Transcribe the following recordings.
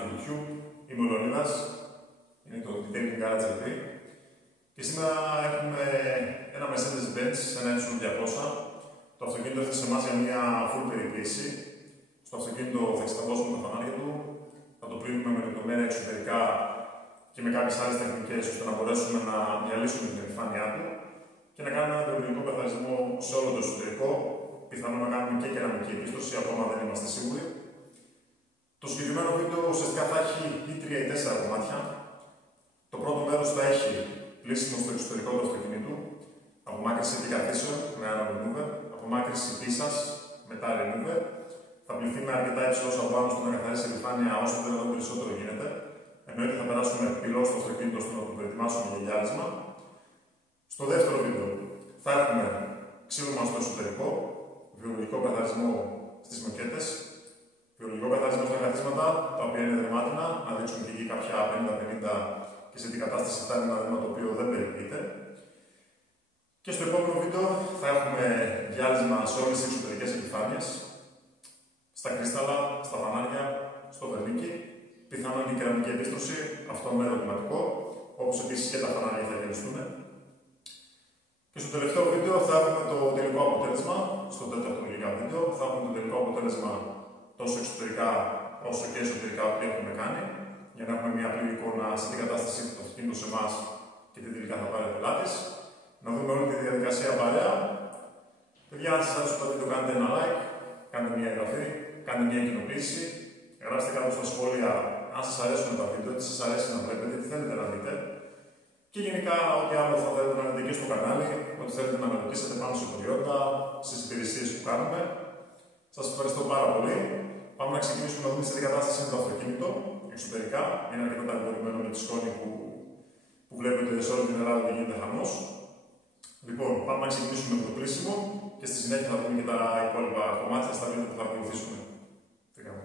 στο YouTube. Είμαι ο Λεωνίδας, είναι το Detailing Garage LP. Και σήμερα έχουμε ένα Mercedes-Benz, ένα Y200. Το αυτοκίνητο έρθει σε εμάς για μια full περιποίηση. Στο αυτοκίνητο θα εξετάσουμε τα φανάρια του, θα το πλύνουμε με λεπτομέρεια εξωτερικά και με κάποιες άλλες τεχνικές ώστε να μπορέσουμε να διαλύσουμε την επιφάνειά του και να κάνουμε ένα βιολογικό καθαρισμό σε όλο το εσωτερικό. Πιθανόν να κάνουμε και κεραμική επίστρωση, ακόμα δεν είμαστε σίγουροι. Το συγκεκριμένο βίντεο ουσιαστικά θα έχει ή 3 ή 4 κομμάτια. Το πρώτο μέρος θα έχει πλύσιμο στο εξωτερικό του αυτοκινήτου, απομάκρυνση επικαθίσεων με ένα remover, απομάκρυνση πίσας μετά remover. Θα πληθεί με αρκετά υψηλό σαμπάνο ώστε να καθαρίσει η επιφάνεια όσο το δυνατόν περισσότερο γίνεται. Εννοείται θα περάσουμε πυλό στο αυτοκίνητο ώστε να το προετοιμάσουμε για γυάλισμα. Στο δεύτερο βίντεο θα έχουμε ξύλωμα στο εσωτερικό, βιολογικό καθαρισμό στις μοκέτες, βιολογικό καθαρισμό στα καθίσματα, τα οποία είναι δερμάτινα, να δείξουμε και εκεί κάποια 50-50 και σε τι κατάσταση φτάνει ένα δέρμα το οποίο δεν περιποιείται. Και στο επόμενο βίντεο θα έχουμε διάλυσμα σε όλες τις εξωτερικές επιφάνειες, στα κρύσταλλα, στα φανάρια, στο βερνίκι, πιθανόν η κεραμική επίστρωση, αυτό με ερωτηματικό, όπως επίσης και τα φανάρια θα γυριστούν. Και στο τελευταίο βίντεο θα έχουμε το τελικό αποτέλεσμα, στο τέταρτο λογικά βίντεο, θα έχουμε το τελικό αποτέλεσμα τόσο εξωτερικά όσο και εσωτερικά ό,τι έχουμε κάνει, για να έχουμε μια πλήρη εικόνα σε τι κατάσταση του αυτοκίνητου σε εμάς και τι τελικά θα πάρει ο πελάτης. Να δούμε όλη τη διαδικασία παρέα. Παιδιά, αν σας άρεσε το βίντεο, κάντε ένα like, κάντε μια εγγραφή, κάντε μια κοινοποίηση, γράψτε κάτω στα σχόλια αν σας αρέσουν τα βίντεο, τι σας αρέσει να βλέπετε, τι θέλετε να δείτε. Και γενικά, ό,τι άλλο θα θέλετε να δείτε και στο κανάλι, ό,τι θέλετε να με ρωτήσετε πάνω σε προϊόντα, στις υπηρεσίες που κάνουμε. Σας ευχαριστώ πάρα πολύ. Πάμε να ξεκινήσουμε να δούμε σε τι κατάσταση είναι το αυτοκίνητο εξωτερικά. Είναι αρκετά ταλαιπωρημένο με τη σκόνη που βλέπετε σε όλη την Ελλάδα και γίνεται χαμός. Λοιπόν, πάμε να ξεκινήσουμε με το πλύσιμο και στη συνέχεια θα δούμε και τα υπόλοιπα κομμάτια στα βίντεο που θα ακολουθήσουμε. Φύγαμε.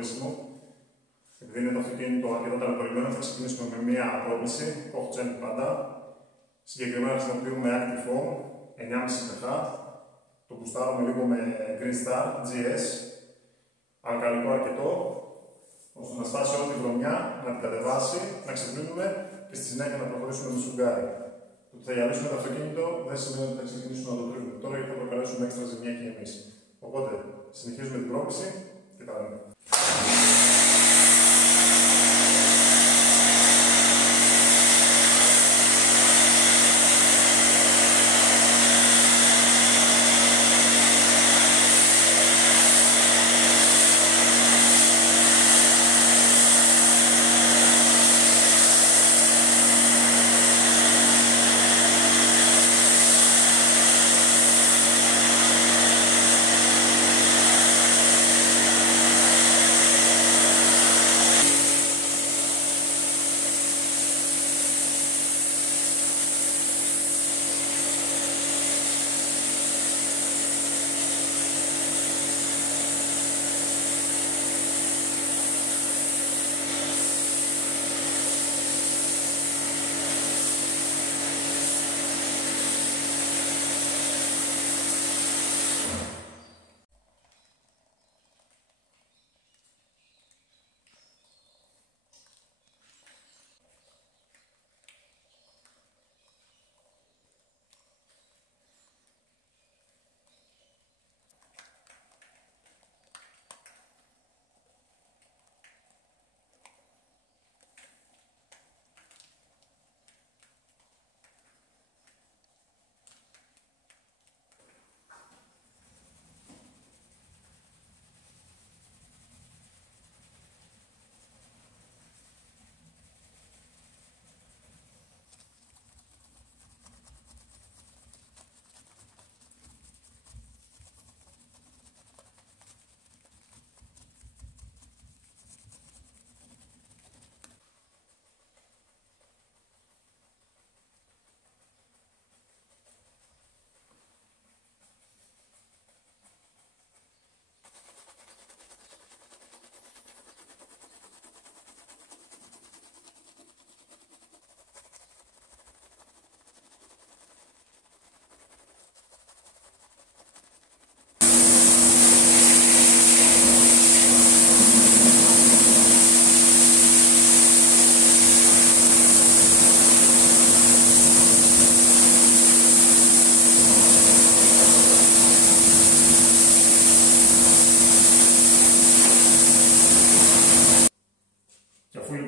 χρήσιμο. Επειδή είναι το αυτοκίνητο αρκετά ταλαιπωρημένο, θα ξεκινήσουμε με μία πρόκληση που έχω τσέμπει πάντα. Συγκεκριμένα χρησιμοποιούμε Active Foam 9,5 pH. Το μπουστάρουμε λίγο με Green Star GS, αλκαλικό αρκετό, ώστε να στάσει όλη τη βρωμιά, να την κατεβάσει, να ξεπλύνουμε και στη συνέχεια να προχωρήσουμε με σουγκάρι. Το ότι θα γυαλίσουμε το αυτοκίνητο δεν σημαίνει ότι θα ξεκινήσουμε να το τρίβουμε τώρα, γιατί θα προκαλέσουμε έξτρα ζημιά και εμείς. Οπότε συνεχίζουμε την πρόκληση και τα λέμε.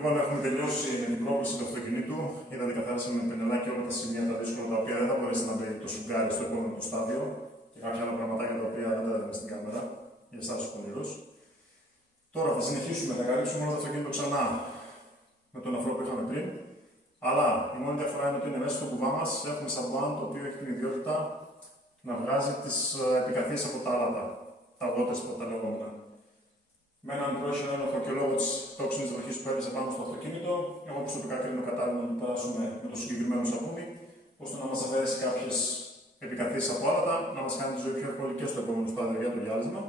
Λοιπόν, έχουμε τελειώσει με την πρόκληση του αυτοκινήτου. Είδατε, καθαρίσαμε με πενελάκι όλα τα σημεία τα δύσκολα τα οποία δεν θα μπορέσει να μπει το σουγκάρι στο επόμενο στάδιο και κάποια άλλα πραγματάκια τα οποία δεν τα δούμε στην κάμερα για εσάς τους πονηρούς. Τώρα θα συνεχίσουμε να καλύψουμε όλο το αυτοκίνητο ξανά με τον αφρό που είχαμε πριν. Αλλά η μόνη διαφορά είναι ότι είναι μέσα στο κουβά μας έχουμε σαμπουάν το οποίο έχει την ιδιότητα να βγάζει τις επικαθίες από τα άλατα, τα γότες που τα λεγόμενα. Με έναν πρόσχερο ένοχο και λόγω της τόξινης βροχής που έπεσε πάνω στο αυτοκίνητο, εγώ προσωπικά κρίνω κατάλληλο να το περάσουμε με το συγκεκριμένο σαπούνι, ώστε να μας αφαιρέσει κάποιες επικαθίες από άλατα, να μας κάνει τη ζωή πιο εύκολη και στο επόμενο στάδιο για το γυάλισμα.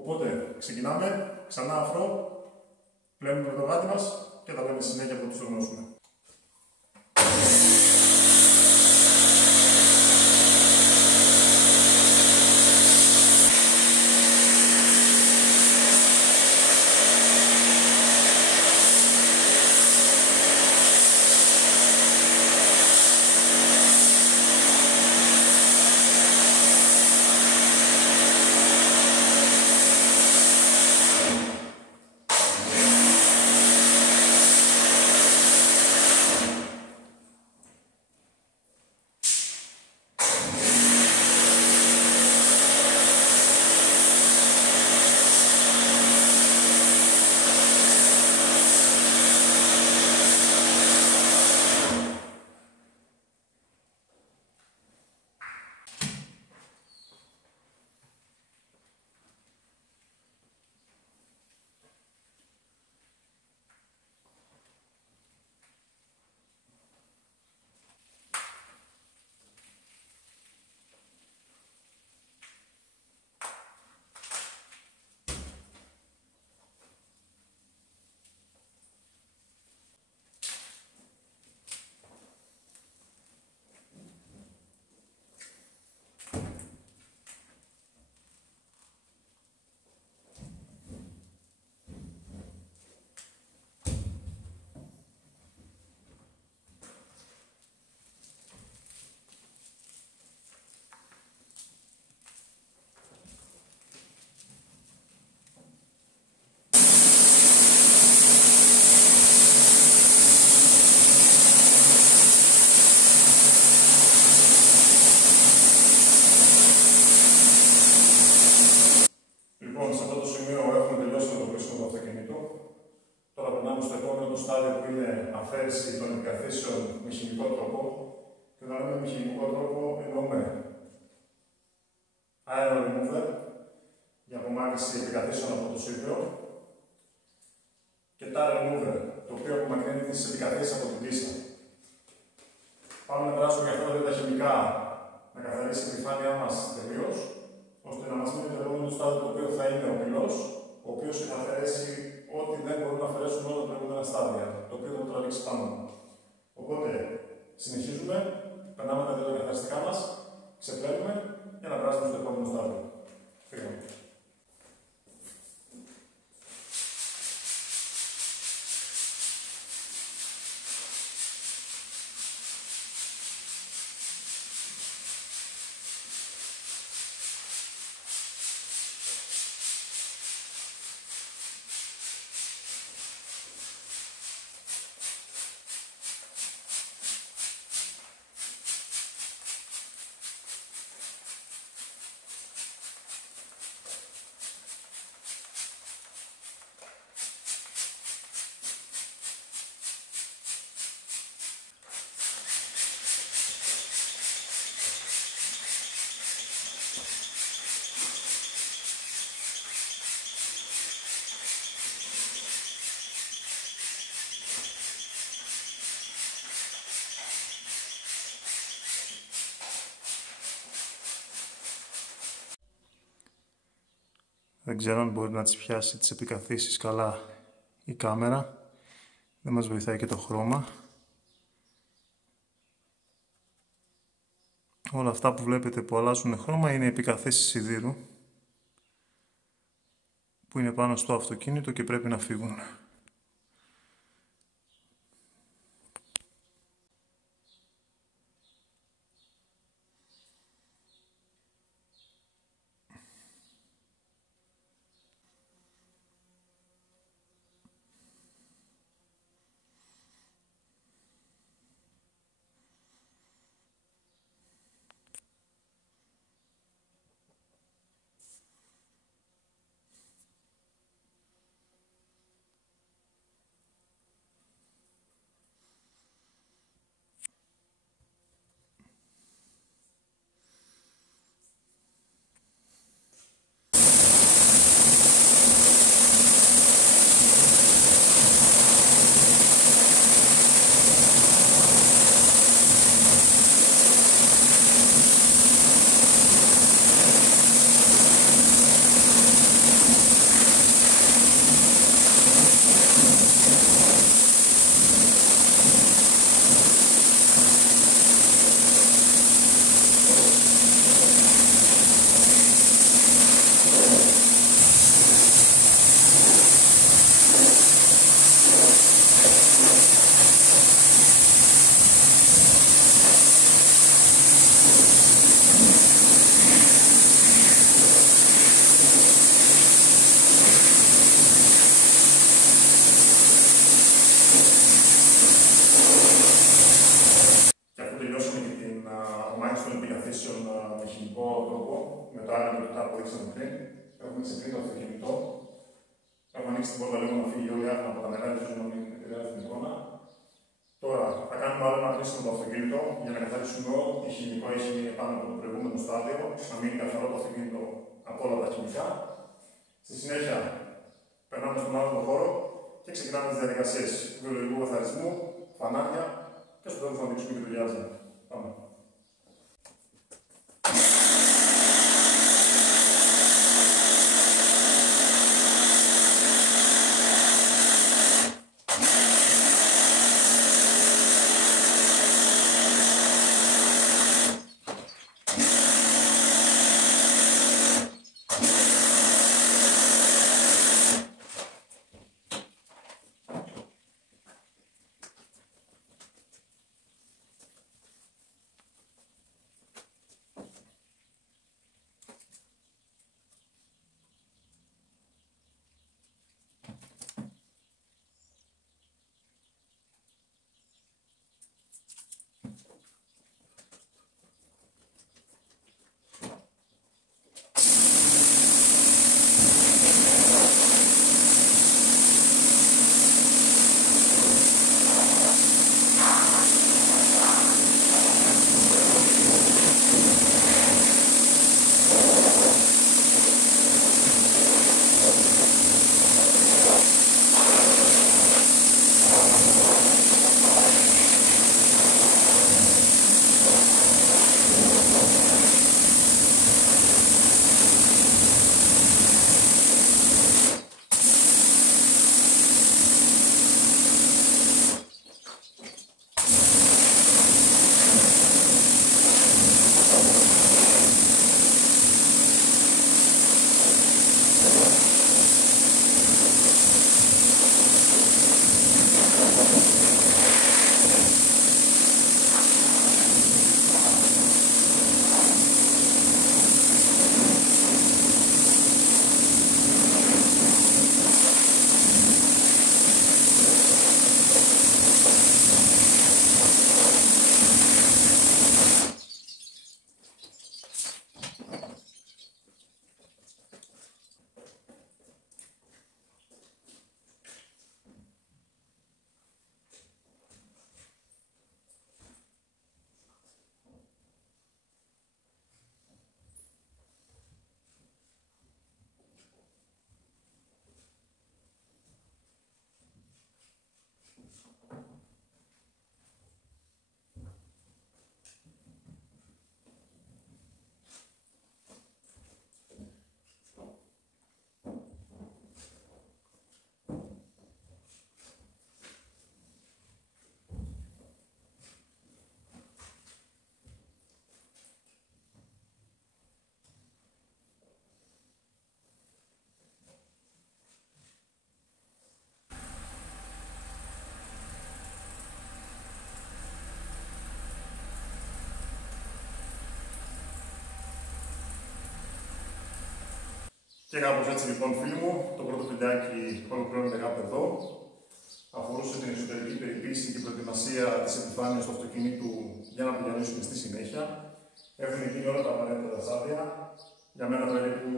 Οπότε ξεκινάμε, ξανά αφρό, πλένουμε το γάτι μας και τα λέμε συνέχεια από ό,τι το γνώσουμε. περνάμε στο επόμενο στάδιο που είναι αφαίρεση των επικαθίσεων με χημικό τρόπο. Και όταν λέμε με χημικό τρόπο, εννοούμε iron remover για απομάκρυνση επικαθίσεων από το σίδερο και tar remover, το οποίο απομακρύνει τις επικαθίσεις από την πίστα. Πάμε να περάσουμε για αυτά τα δύο τα χημικά να καθαρίσει την επιφάνειά μας τελείως, ώστε να μας μείνει το επόμενο στάδιο το οποίο θα είναι ο πυλός, ο οποίος θα αφαιρέσει ό,τι δεν μπορούν να αφαιρέσουν όλα τα προηγούμενα στάδια, το οποίο θα το τραβήξει πάνω. Οπότε συνεχίζουμε, περνάμε τα δύο καθαριστικά μας, ξεπλένουμε για να περάσουμε στο επόμενο στάδιο. Φύγαμε. Δεν ξέρω αν μπορεί να τις πιάσει τις επικαθίσεις καλά η κάμερα. Δεν μας βοηθάει και το χρώμα. Όλα αυτά που βλέπετε που αλλάζουν χρώμα είναι οι επικαθίσεις σιδήρου που είναι πάνω στο αυτοκίνητο και πρέπει να φύγουν. Με χημικό τρόπο, με το άλλο που που δείξαμε πριν, έχουμε ξεπλύνει το αυτοκίνητο. Έχουμε ανοίξει την πόρτα λίγο να φύγει όλη η άκρη από τα νερά, ίσως να μην επηρεάζει την εικόνα. Τώρα θα κάνουμε άλλο ένα κλείσιμο το αυτοκίνητο για να καθαρίσουμε ό,τι χημικό έχει πάνω από το προηγούμενο στάδιο, να μείνει καθαρό το αυτοκίνητο από όλα τα χημικά. Στη συνέχεια, περνάμε στον άλλο χώρο και ξεκινάμε τις διαδικασίες βιολογικού καθαρισμού, φανάρια και στο τέλος θα δείξουμε και το λιάζα. Πάμε. Και κάπως έτσι λοιπόν, φίλοι μου, το πρώτο βιντεάκι ολοκληρώνεται κάπου εδώ. Αφορούσε την εσωτερική περιποίηση και προετοιμασία της επιφάνειας του αυτοκινήτου για να πηγαίνουμε στη συνέχεια. Έχουν γίνει όλα τα απαραίτητα στάδια. Για μένα περίπου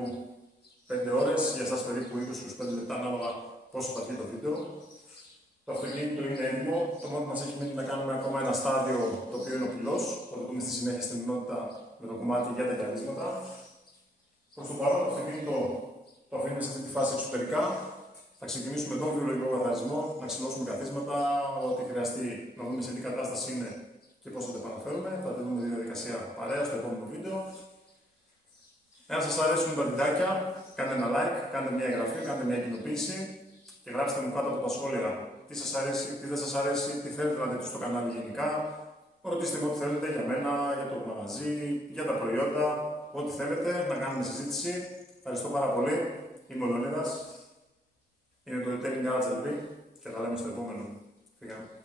5 ώρες, για εσάς περίπου 20-25 λεπτά, ανάλογα πόσο θα βγει το βίντεο. Το αυτοκίνητο είναι έτοιμο. Το μόνο που μας έχει μείνει να κάνουμε ακόμα ένα στάδιο, το οποίο είναι ο πυλός. Θα το δούμε στη συνέχεια στην ενότητα με το κομμάτι για τα γυαλίσματα. Προς το παρόν, το αυτοκίνητο το αφήνουμε σε αυτή τη φάση εξωτερικά. Θα ξεκινήσουμε τον βιολογικό καθαρισμό, να ξυλώσουμε καθίσματα, ό,τι χρειαστεί να δούμε σε τι κατάσταση είναι και πώς θα το επαναφέρουμε. Θα τη δούμε τη διαδικασία παρέα στο επόμενο βίντεο. Εάν σας αρέσουν τα βιντεάκια, κάντε ένα like, κάντε μια εγγραφή, κάντε μια κοινοποίηση και γράψτε μου κάτω από τα σχόλια τι σας αρέσει, τι δεν σας αρέσει, τι θέλετε να δείτε στο κανάλι γενικά. Ρωτήστε με ό,τι θέλετε για μένα, για το μαγαζί, για τα προϊόντα, ό,τι θέλετε να κάνουμε συζήτηση. Ευχαριστώ πάρα πολύ. Είμαι ο Λεωνίδας. Είναι το Detailing Garage LB και τα λέμε στο επόμενο. Φύγαμε.